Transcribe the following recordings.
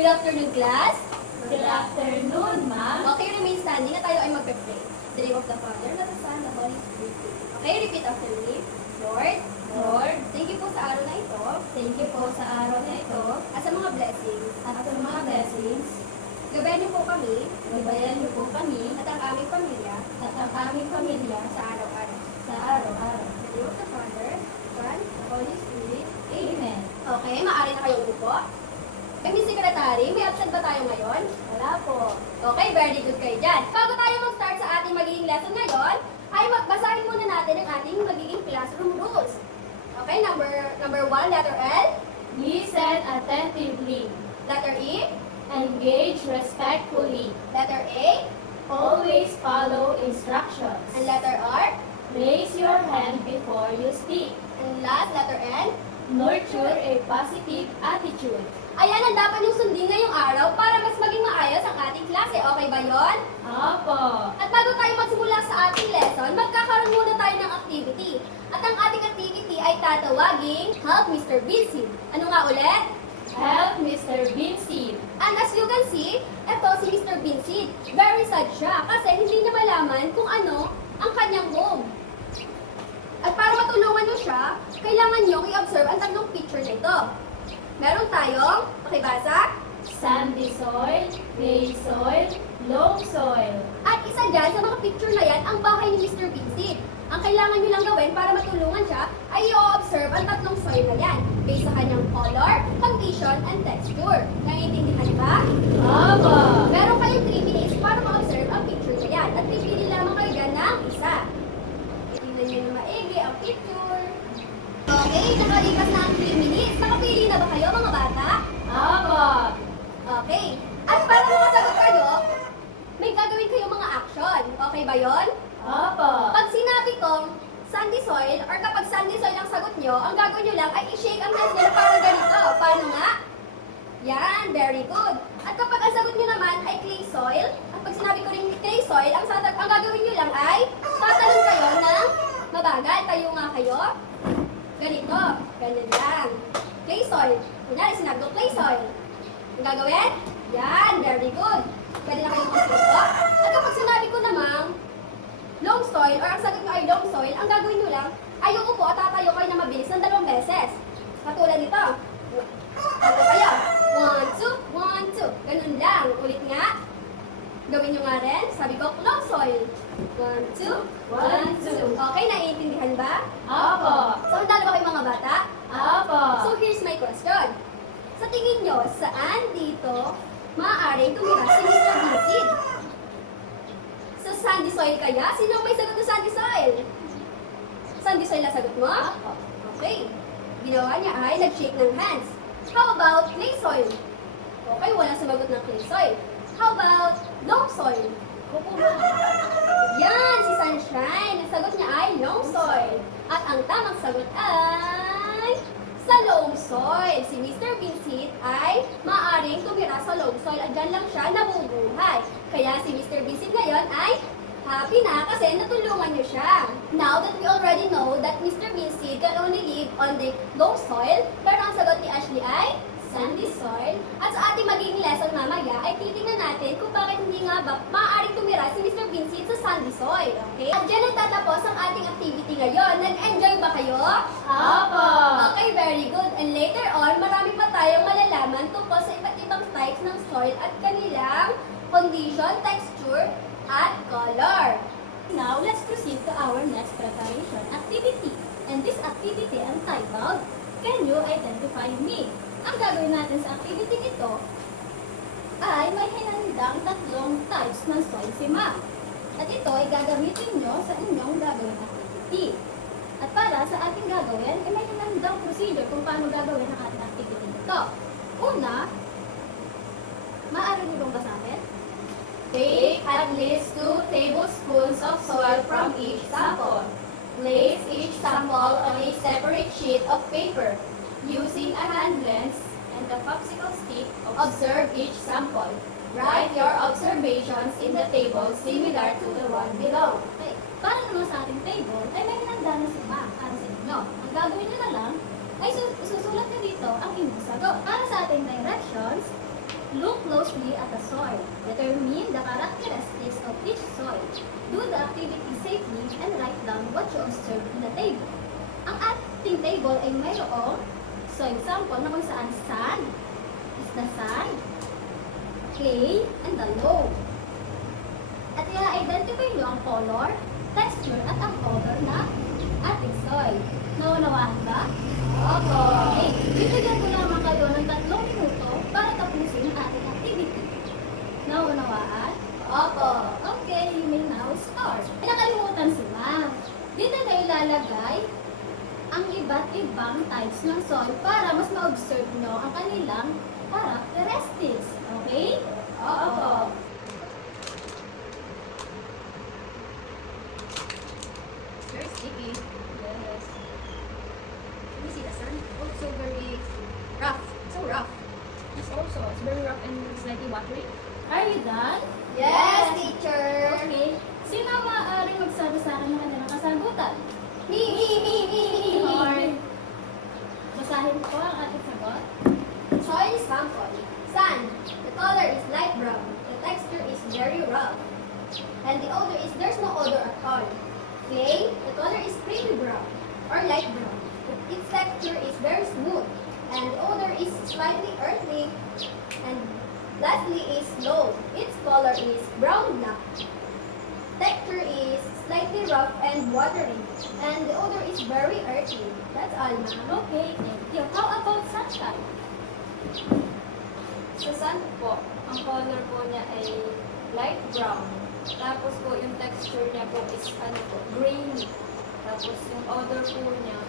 Good afternoon, class. Good afternoon, ma'am. Okay, remain standing at tayo ay magpe-pray. In the name of the Father, and of the Son, and the Holy Spirit. Okay, repeat after me. Lord, Lord, thank you po sa araw na ito. thank you po sa araw na ito At sa mga blessings. at sa mga blessings. Gabayan niyo po kami. Gabayan niyo po kami At ang aming pamilya. at ang aming pamilya Sa araw-araw. sa araw-araw. In the name of the Father, Son, and Holy Spirit. Amen. Okay, maaari na kayong upo. Miss Secretary, may absent ba tayo ngayon? Wala po. Okay, very good kayo dyan. Bago tayo mag-start sa ating magiging lesson ngayon, ay magbasahin muna natin ang ating magiging classroom rules. Okay, number 1, letter L. Listen attentively. Letter E. Engage respectfully. Letter A. Always follow instructions. And letter R. Raise your hand before you speak. And last, letter N. Nurture a positive attitude. Ayan ang dapat yung sundin ngayong araw para mas maging maayos ang ating klase. Okay ba yon? Apo. At bago tayo magsimula sa ating lesson, magkakaroon muna tayo ng activity. At ang ating activity ay tatawaging Help Mr. Vincent. Ano nga ulit? Help Mr. Vincent. And as you can see, eto si Mr. Vincent. Very sad siya kasi hindi niya malaman kung ano ang kanyang home. At para matulungan niyo siya, kailangan niyo i-observe ang tatlong picture na ito. Meron tayong, pakibasa, Sandy soil, clay soil, loam soil. at isa dyan sa mga picture na yan, ang bahay ni Mr. Vincent. Ang kailangan niyo lang gawin para matulungan siya ay i-observe ang tatlong soil na yan based sa kanyang color, condition, and texture. Naiintindihan ba? Apo. Meron kayong 3 minutes para ma-observe ang picture na yan at pipili lamang kayo dyan ng isa. Tingnan niyo na maigi ang picture. Okay, nakalipas na ang 3 minutes. Nakapili na ba kayo mga bata? Apo. Okay. At para makasagot kayo, may gagawin kayong mga action. Okay ba yon? Apo. Pag sinabi kong sandy soil, or kapag sandy soil ang sagot nyo, ang gagawin nyo lang ay i-shake ang hands nyo na parang ganito. Paano nga? Yan, very good. At kapag ang sagot nyo naman ay clay soil, at pag sinabi ko rin clay soil, ang gagawin nyo lang ay tatalon kayo ng mabagal. Tayo nga kayo. Ganito. Ganyan lang. Clay soil. Kunyari, sinabi ko clay soil. Ang gagawin? Yan, very good. Pwede na kayong magpupo. At kapag sinabi ko namang loam soil, or ang sagot nyo ay loam soil, ang gagawin nyo lang ay uupo at tatayo kayo na mabilis ng 2 beses. Katulad nito. Upo kayo. 1, 2, 1, 2. Ganun lang. Ulit nga. Gawin nyo nga rin. Sabi ko, loam soil. 1, 2, 1, 2. Okay, naiintindihan ba? Apo. So, handa na ba kayo mga bata? Apo. So, here's my question. Sa tingin nyo, saan dito maaaring tumira si Mr. Vincent? Sa sandy soil kaya? Sino ang may sagot na sandy soil? Sandy soil na sagot mo? Apo. Okay. Ginawa niya ay nag-shake ng hands. How about clay soil? Okay, walang sumagot ng clay soil. How about loam soil? Kupo mo. Yan, si Sunshine. Ang sagot niya ay loam soil. At ang tamang sagot ay sa loam soil. Si Mr. Vincent ay maaaring tumira sa loam soil at dyan lang siya nabubuhay. Kaya si Mr. Vincent ngayon ay happy na kasi natulungan niyo siya. Now that we already know that Mr. Vincent can only live on the loam soil, pero ang sagot ni Ashley ay sandy soil. At sa ating magiging lesson mamaya ay titingnan natin kung bakit hindi nga ba maaaring tumira si Mr. Vincent sa sandy soil. Okay? At dyan nagtatapos ang ating activity ngayon. Nag-enjoy ba kayo? Apo. Okay, very good. And later on, marami pa tayong malalaman tungkol sa iba't ibang types ng soil at kanilang condition, texture, at color. Now, let's proceed to our next preparation activity. And this activity entitled, Can You Identify Me? Ang gagawin natin sa activity ito ay may hinandang 3 types ng soil si ma'am. At ito ay gagamitin nyo sa inyong gagawin activity. At para sa ating gagawin, ay may hinandang procedure kung paano gagawin ang ating activity ito. Una, maaari nyo bang basahin? Take at least 2 tablespoons of soil from each sample. Place each sample on a separate sheet of paper. Using a hand lens And the popsicle stick, observe each sample. Write your observations in the table similar to the one below. Okay. Para naman sa ating table, ay may hinanda na si ma'am para sa inyo. Ang gagawin nyo na lang ay susulat nyo dito ang inyong sagot. Para sa ating directions, Look closely at the soil. Determine the characteristics of each soil. Do the activity safely and write down what you observed in the table. Ang ating table ay mayroong soil sample na kung saan sand is the sand, clay, and the loam. At i-identify nyo ang color, texture, at ang odor na ating soil. Naunawaan ba? Opo. Okay, bibigyan ko lamang kayo ng 3 minuto para tapusin ang ating activity. Naunawaan? Opo. Okay, you may now start. Ay, nakalimutan si ma'am. Dito na ilalagay ang iba't ibang types ng soil para mas ma-observe nyo ang kanilang characteristics. Okay? Opo. Very sticky. Yes. Can you see the sand? Also very rough. So rough. It's very rough and slightly watery. Are you done? Yes, teacher. Okay. Sino maaaring magsabi sa akin ng kanilang kasagutan? Me. Or, basahin ko ang ating sagot. Soil sample. Sand. The color is light brown. The texture is very rough. And the odor is there's no odor at all. Clay. The color is creamy brown or light brown. Its texture is very smooth. And the odor is slightly earthy. And lastly is low. Its color is brown black. Texture is slightly rough and watery. And the odor is very earthy. That's all, ma'am. Okay, thank you. How about sunshine? Sa sand po, ang color po niya ay light brown. Tapos po yung texture niya po is grainy. Tapos yung odor po niya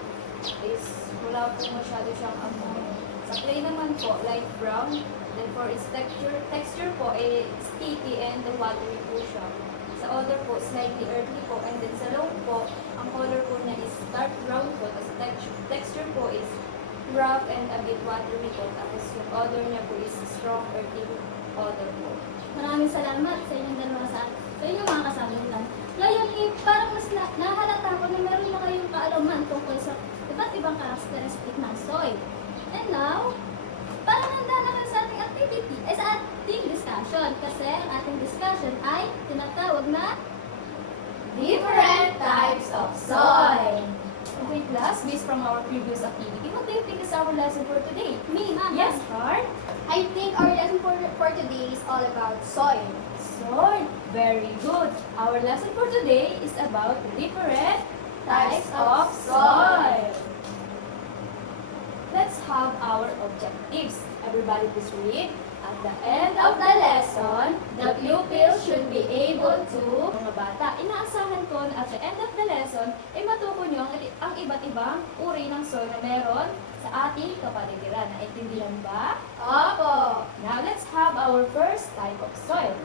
is wala po masyado siyang amoy. Sa clay naman po, light brown. Then for its texture po ay sticky and watery po siya. Sa odor po, slightly earthy po. And then sa loam po, ang color po niya is dark brown po. Tapos texture po is rough and a bit watery po. Tapos yung odor niya po is strong earthy odor po. Maraming salamat sa inyong dalawa sa inyong mga kasagutan. Ngayon, parang mas nahalata ko na meron na kayong kaalaman tungkol sa iba't ibang characteristic ng soil. And now, parang handa na kayo sa ating activity, sa ating discussion. Kasi ang ating discussion ay tinatawag na Different types of soil. Okay, class, based from our previous activity, what do you think is our lesson for today? me, ma'am. Yes, Heart? I think our lesson for today is all about soil. Soil. Very good. Our lesson for today is about the different types of soil. Let's have our objectives. Everybody please read. At the end of the lesson, the pupil should be able to... Mga bata, inaasahan ko na at the end of the lesson, ay matukoy niyo ang iba't ibang uri ng soil na meron sa ating kapaligiran. Naintindihan ba? Opo. Now let's have our first type of soil.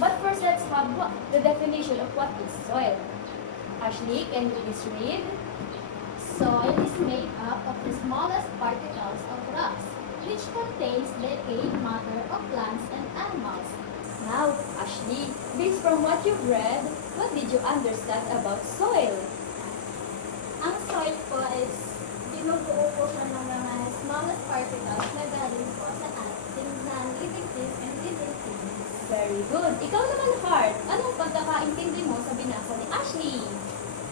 But first, let's have the definition of what is soil. Ashley, can you please read? Soil is made up of the smallest particles of rocks, which contains decayed matter of plants and animals. Now, Ashley, based from what you've read, what did you understand about soil? Ang soil po is binubuo po siya ng mga smallest particles na galing po sa ating non-living things and living things. Very good. Ikaw naman, Heart, anong pagkakaintindi mo sa binasa ni Ashley?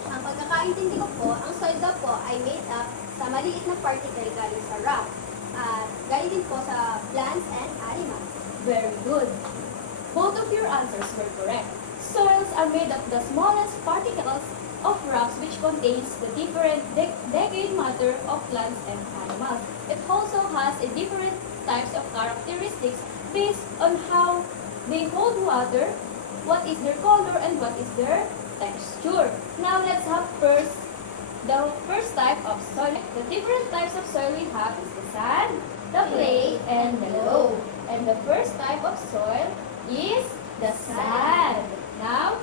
Ang pagkakaintindi ko po, ang soil daw po ay made up sa maliit na particle galing sa rock. At galing din po sa plants and animals. Very good. Both of your answers were correct. Soils are made of the smallest particles of rocks which contains the different decayed matter of plants and animals. It also has a different types of characteristics based on how they hold water, what is their color, and what is their texture. Now let's have the first type of soil. The different types of soil we have is the sand, the clay, and the loam. And the first type of soil is the sand. Now,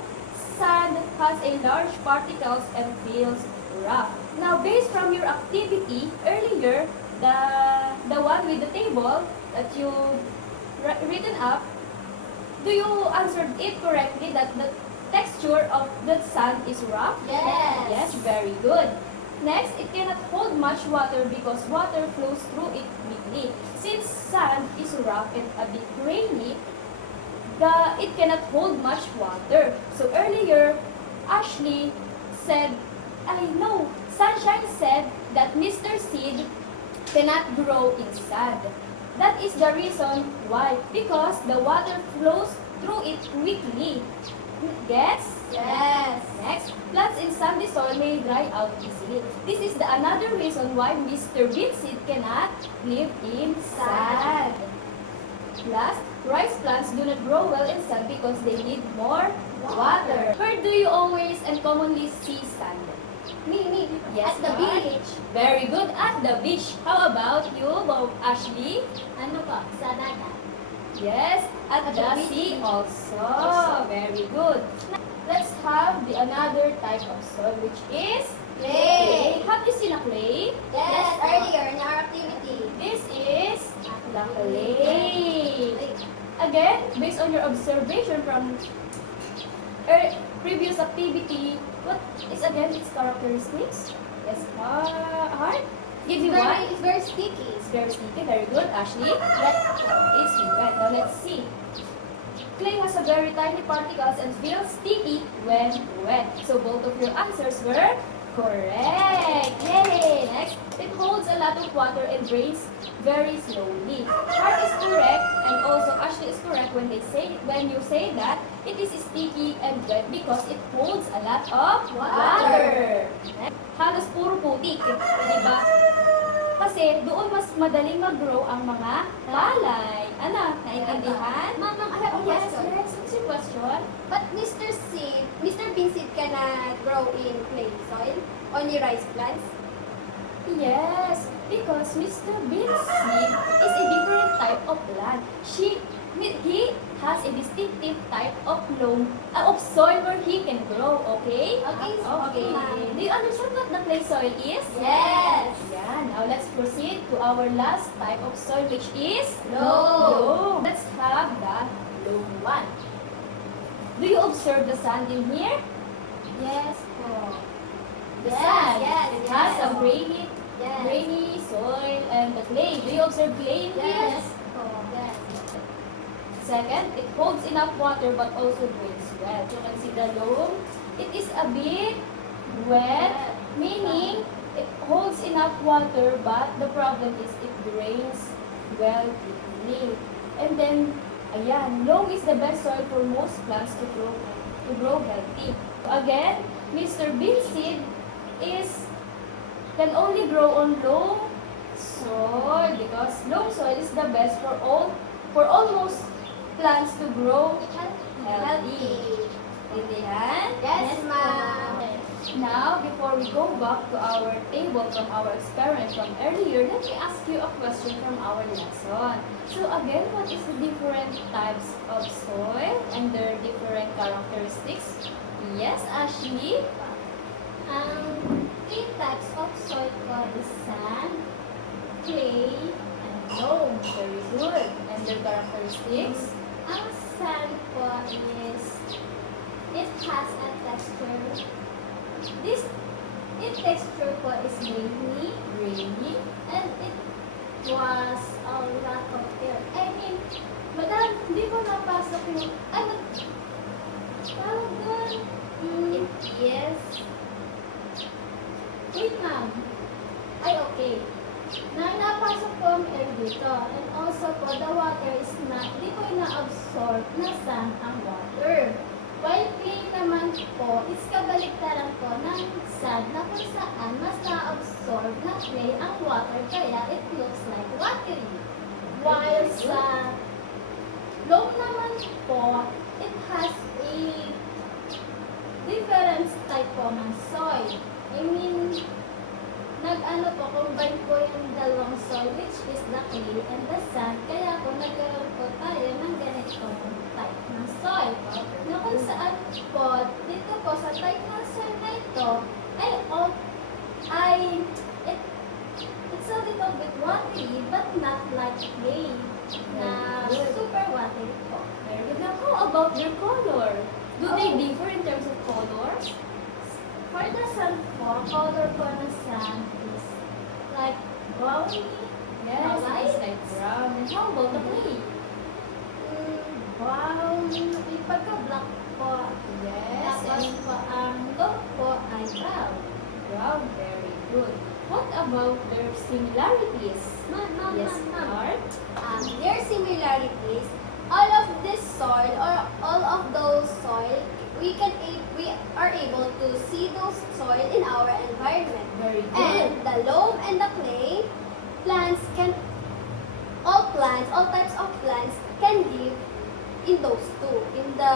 sand has a large particles and feels rough. Now, based from your activity earlier, the one with the table that you written up, do you answer it correctly that the texture of the sand is rough? Yes. Yes, very good. Next, it cannot hold much water because water flows through it quickly. Since sand is rough and a bit grainy, it cannot hold much water. So earlier, Ashley said, Sunshine said that Mr. Seed cannot grow in sand. That is the reason why. Because the water flows through it quickly. Yes? Yes. Next, plants in sandy soil may dry out easily. This is another reason why Mr. Beanseed cannot live in sand. Last, rice plants do not grow well in sand because they need more water. Where do you always and commonly see sand? Me. Yes, At the ma'am. beach. Very good, at the beach. How about you, Ashley? Ano po? Sa dagat. Yes, at At the the sea beach. also. Very good. Let's have the another type of soil, which is Clay. Have you seen a clay? Yes, earlier in our activity. This is the clay. Again, based on your observation from previous activity, what is again its characteristics? Yes, heart. Give you one. It's very sticky. It's very sticky. Very good, Ashley. It's wet. Now let's see. Clay has a very tiny particles and feels sticky when wet. So both of your answers were correct. Yay! Next, it holds a lot of water and drains very slowly. Heart is correct, and also Ashley is correct when you say that it is sticky and wet because it holds a lot of water. Next, halos puro putik, di ba? Kasi doon mas madaling mag-grow ang mga palay. Ano? Naintindihan? Ma'am, I have a Yes, question. yes. What's your question? But Mr. Beanseed cannot grow in clay soil, only rice plants. Yes, because Mr. Beanseed is a different type of plant. He has a distinctive type of of soil where he can grow, okay? Okay, ma'am. Do you understand what the clay soil is? Yes. Yeah, now let's proceed to our last type of soil, which is Loam. Let's have the loam one. Do you observe the sand in here? Yes po. The Yes, sand. yes, It has yes. a Yes. grainy soil and the clay. Do you observe clay in here? Yes po. Yes. Second, it holds enough water but also drains well. You can see the loam. It is a bit wet, meaning it holds enough water but the problem is it drains well quickly. And then, ayan, loam is the best soil for most plants to grow healthy. Again, Mr. Beanseed can only grow on loam soil because loam soil is the best for almost plants to grow healthy. Intindihan? Yes, ma'am. Now, before we go back to our table from our experiment from earlier, let me ask you a question from our lesson. So again, what is the different types of soil and their different characteristics? Yes, Ashley? Three types of soil po is sand, clay, and loam. Very good. And their characteristics? Ang sand po is, it has a texture. Its texture po is grainy, and it was a lot of air. I mean, madam, hindi ko napasok yung, tawag doon, Yes. wait ma'am. Okay. Napasok po ang air dito. And also po, the water is not, di po ina-absorb na sand ang water. While clay naman po, is kabaliktaran po ng sand na kung saan mas na-absorb na clay ang water kaya it looks like watery. While sa loam naman po, it has a different type po ng soil. I mean, combine po yung dalawang soil, which is the clay and the sand. Kaya po, nagkaroon po tayo ng ganitong type ng soil. Na kung saan po, dito po sa type ng soil na ito, it's a little bit watery, but not like clay, na super watery po. Very good. Now, how about their color? Do they differ in terms of colors? For the sand po, color po ng sand is like browny. Yes, Brown it's light? like brown. And how about the clay? Brown, pagka-black po. Yes, Tapos and po, ang look po ay brown. brown. Very good. What about their similarities? Ma'am, Yes, Art? their similarities, all of this soil or all of those soil, we are able to see those soil in our environment. Very good. And the loam and the clay, all types of plants can live in those two, in the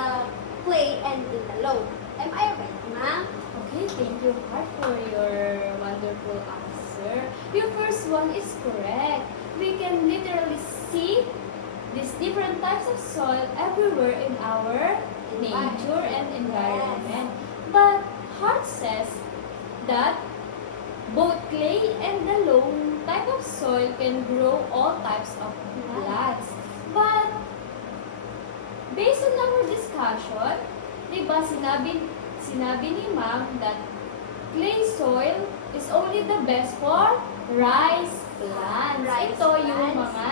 clay and in the loam. Am I right, ma'am? Okay, thank you, Art, for your wonderful answer. Your first one is correct. We can literally see these different types of soil everywhere in our nature and environment. But Hart says that both clay and the loam type of soil can grow all types of plants. But based on our discussion, di ba sinabi ni Ma'am that clay soil is only the best for rice plants. Rice Ito yung plants. mga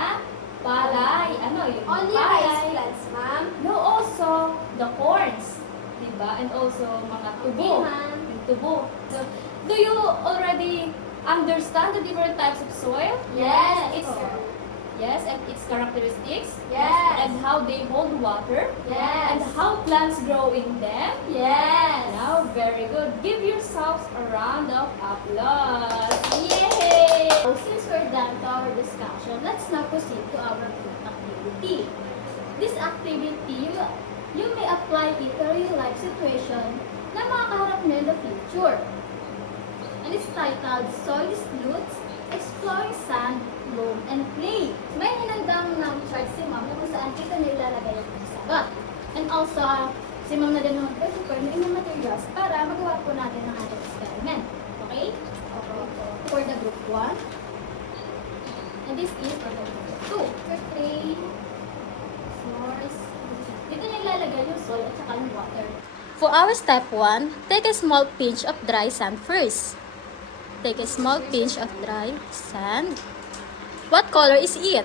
palay. Ano yung Only palay? rice plants, ma'am. No, also the corns. Diba? And also mga tubo. Okay, ma'am. Yung tubo. So, do you already understand the different types of soil? Yes. Yes, and its characteristics. Yes. And how they hold water. Yes. And how plants grow in them. Yes. Now, very good. Give yourselves a round of applause. Yay! So, since we're done to our discussion, let's now proceed to our group activity. This activity, you may apply it to real life situation na makakaharap nyo in the future. And it's titled Soil Sleuths, Exploring Sand, Loam, and Clay. May hinandang ng chart si Ma'am na kung saan dito nilalagay yung sagot. And also, si Ma'am na din naman prepare ng inyong materials para magawa po natin ng ating experiment. Okay? For the group 1. And this is for the group 2. For 3, source. Dito nilalagay yung soil at saka yung water. For our step 1, take a small pinch of dry sand first. Take a small pinch of dry sand. What color is it?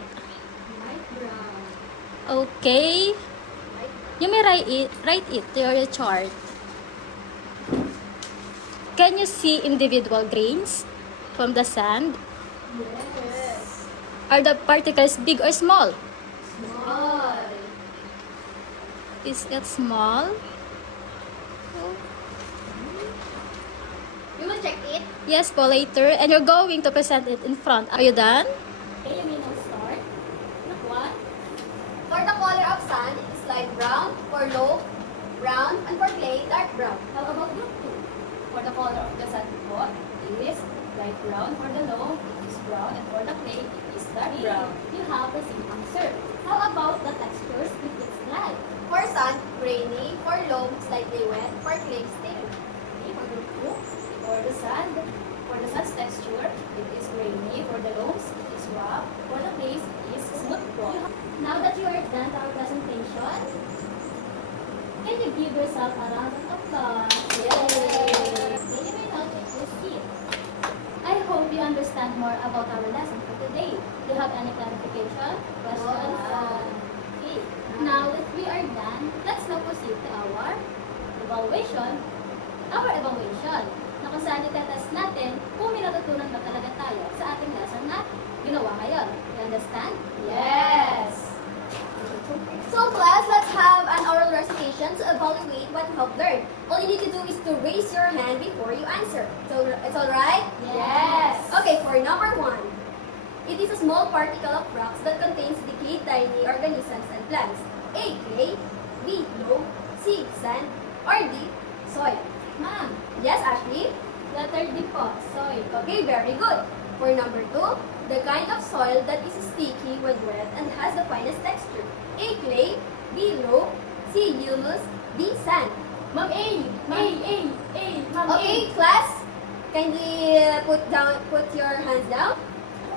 Light brown. Okay. You may write it to your chart. Can you see individual grains from the sand? Yes. Are the particles big or small? Small. Is it small? You will check it. Yes po, later. And you're going to present it in front. Are you done? Okay, you may now start. Group 1. For the color of sand, it is light brown. For loam, brown. And for clay, dark brown. How about group 2? For the color of the sand po, it is light brown. For the loam, it is brown. And for the clay, it is dark brown. You have the same answer. How about the textures if it's dry? For sand, grainy. For loam, slightly wet. For clay, still. Okay, for group 2, for the sand's texture, it is grainy. For the loams, it is rough. For the clay, it is smooth po. Now that you are done to our presentation, can you give yourself a round of applause? Yay! Then you may now take your seat. I hope you understand more about our lesson for today. Do you have any clarification, questions? Okay. Now that we are done, let's now proceed to our evaluation. Na kung saan itetest natin kung may natutunan ba talaga tayo sa ating lesson na ginawa ngayon. You understand? Yes! So class, let's have an oral recitation to evaluate what you have learned. All you need to do is to raise your hand before you answer. So it's alright? Yes! Okay, for number 1. It is a small particle of rocks that contains decayed tiny organisms and plants. A. Clay. B. Loam. C. Sand. Or D. Soil. Ma'am, Yes, Ashley? letter D po, soil. Okay, very good. For number 2, the kind of soil that is sticky when wet and has the finest texture. A. Clay. B. Loam. C. Humus. D. Sand. Ma'am A! Ma'am Okay, class, kindly put your hands down.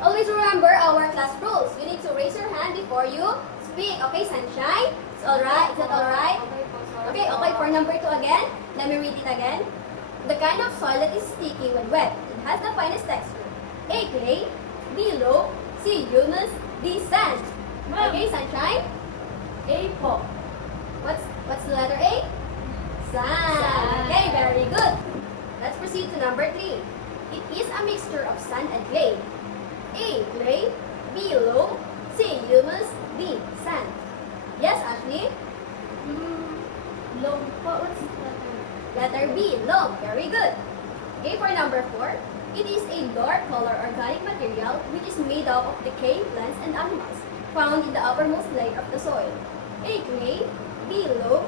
Always remember our class rules. You need to raise your hand before you speak. Okay, sunshine? It's alright? Is that alright? Okay po, sorry Okay, po. okay, for number 2 again. Let me read it again. The kind of soil that is sticky when wet and has the finest texture. A. Clay. B. Loam. C. Humus. D. Sand. Ma'am. Okay, Sunshine? A po. What's the letter A? Sand. Okay, very good. Let's proceed to number 3. It is a mixture of sand and clay. A. Clay. B. Loam. C. Humus. D. Sand. Yes, Ashley? Loam po. What's the letter? Letter B. Loam. Very good. Okay, for number 4. It is a dark color organic material which is made up of decaying plants and animals found in the uppermost layer of the soil. A. Clay. B. Loam.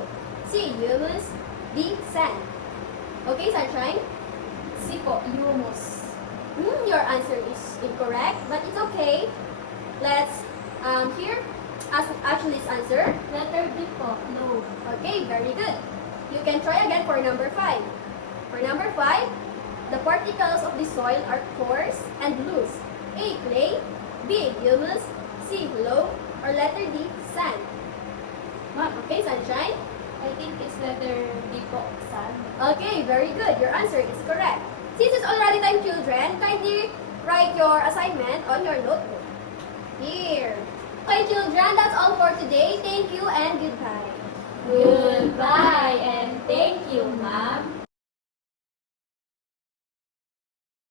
C. Humus. D. Sand. Okay, Sunshine? C po. Humus. Your answer is incorrect, but it's okay. Let's hear Ashley's answer. Letter B po. Loam. Okay, very good. You can try again for number 5. For number 5, the particles of the soil are coarse and loose. A. Clay. B. Humus. C. Loam. Or letter D. Sand. Ma'am, Okay, Sunshine? I think it's letter D po. Sand. Okay, very good. Your answer is correct. Since it's already time, children, kindly write your assignment on your notebook. Here. Okay, children, that's all for today. Thank you and goodbye.